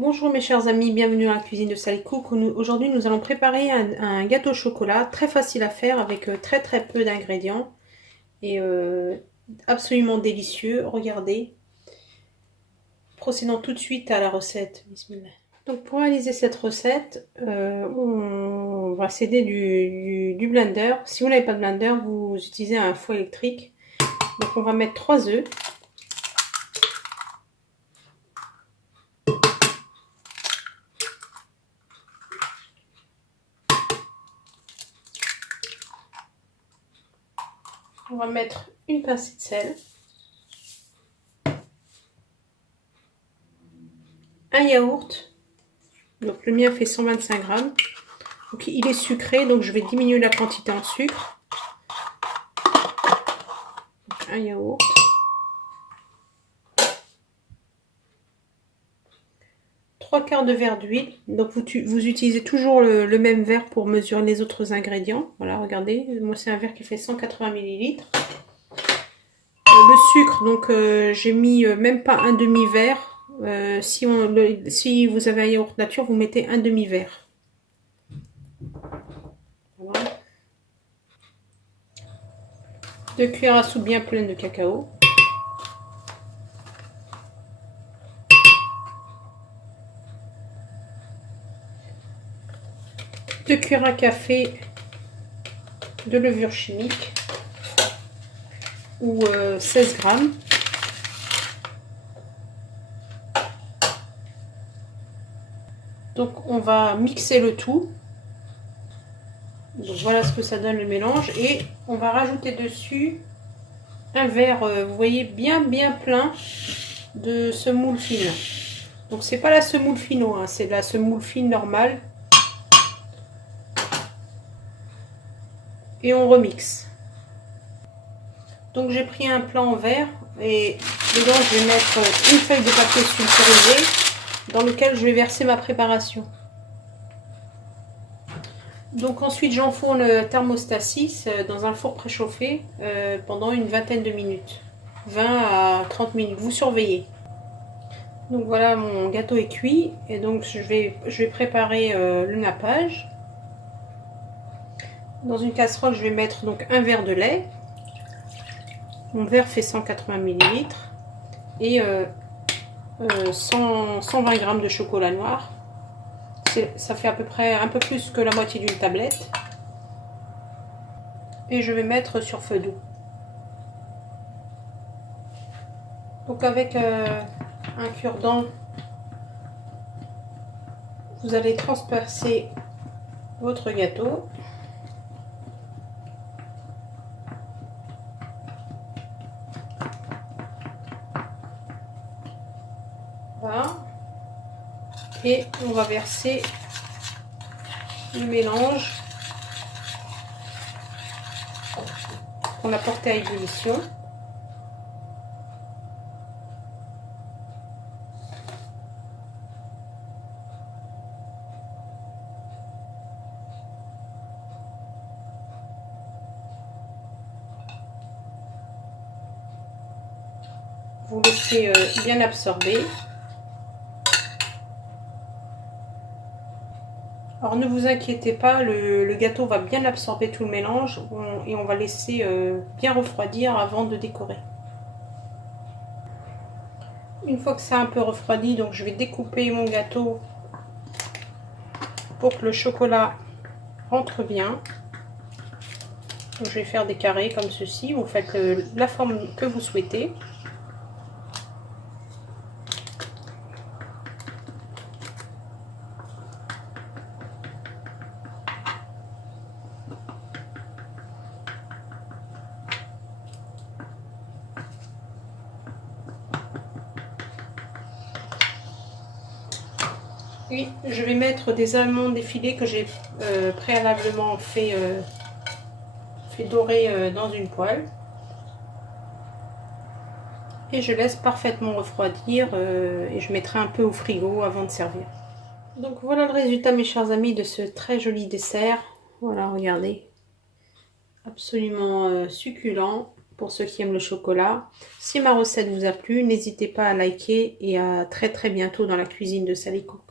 Bonjour mes chers amis, bienvenue dans la cuisine de Sally Cook. Aujourd'hui nous allons préparer un gâteau au chocolat très facile à faire avec très peu d'ingrédients et absolument délicieux. Regardez, procédons tout de suite à la recette. Bismillah. Donc pour réaliser cette recette, on va s'aider du blender. Si vous n'avez pas de blender, vous utilisez un four électrique. Donc on va mettre 3 œufs. On va mettre une pincée de sel, un yaourt, donc le mien fait 125 grammes, donc il est sucré, donc je vais diminuer la quantité en sucre. Donc, un yaourt, trois quarts de verre d'huile, donc vous utilisez toujours le même verre pour mesurer les autres ingrédients. Voilà, regardez, moi c'est un verre qui fait 180 ml. Le sucre, donc j'ai mis même pas un demi-verre. Si vous avez un yaourt nature, vous mettez un demi-verre. Voilà. 2 cuillères à soupe bien pleines de cacao. Deux cuillères à café de levure chimique ou 16 grammes. Donc on va mixer le tout. Donc voilà ce que ça donne le mélange et on va rajouter dessus un verre, vous voyez, bien plein de semoule fine. Donc c'est pas la semoule fino, hein, c'est la semoule fine normale. Et on remixe. Donc j'ai pris un plat en verre et dedans je vais mettre une feuille de papier sulfurisé dans lequel je vais verser ma préparation. Donc ensuite j'enfourne le thermostat 6 dans un four préchauffé pendant une vingtaine de minutes. 20 à 30 minutes, vous surveillez. Donc voilà, mon gâteau est cuit et donc je vais préparer le nappage. Dans une casserole, je vais mettre donc un verre de lait. Mon verre fait 180 ml et 120 g de chocolat noir. Ça fait à peu près un peu plus que la moitié d'une tablette. Et je vais mettre sur feu doux. Donc avec un cure-dent, vous allez transpercer votre gâteau. Voilà. Et on va verser le mélange qu'on a porté à ébullition. Vous laissez bien absorber. Alors ne vous inquiétez pas, le gâteau va bien absorber tout le mélange et on va laisser bien refroidir avant de décorer. Une fois que ça a un peu refroidi, donc je vais découper mon gâteau pour que le chocolat rentre bien. Donc, je vais faire des carrés comme ceci, vous faites la forme que vous souhaitez. Et je vais mettre des amandes effilées que j'ai préalablement fait dorer dans une poêle. Et je laisse parfaitement refroidir et je mettrai un peu au frigo avant de servir. Donc voilà le résultat mes chers amis de ce très joli dessert. Voilà, regardez. Absolument succulent. pour ceux qui aiment le chocolat. Si ma recette vous a plu, n'hésitez pas à liker et à très bientôt dans la cuisine de Sally Cook.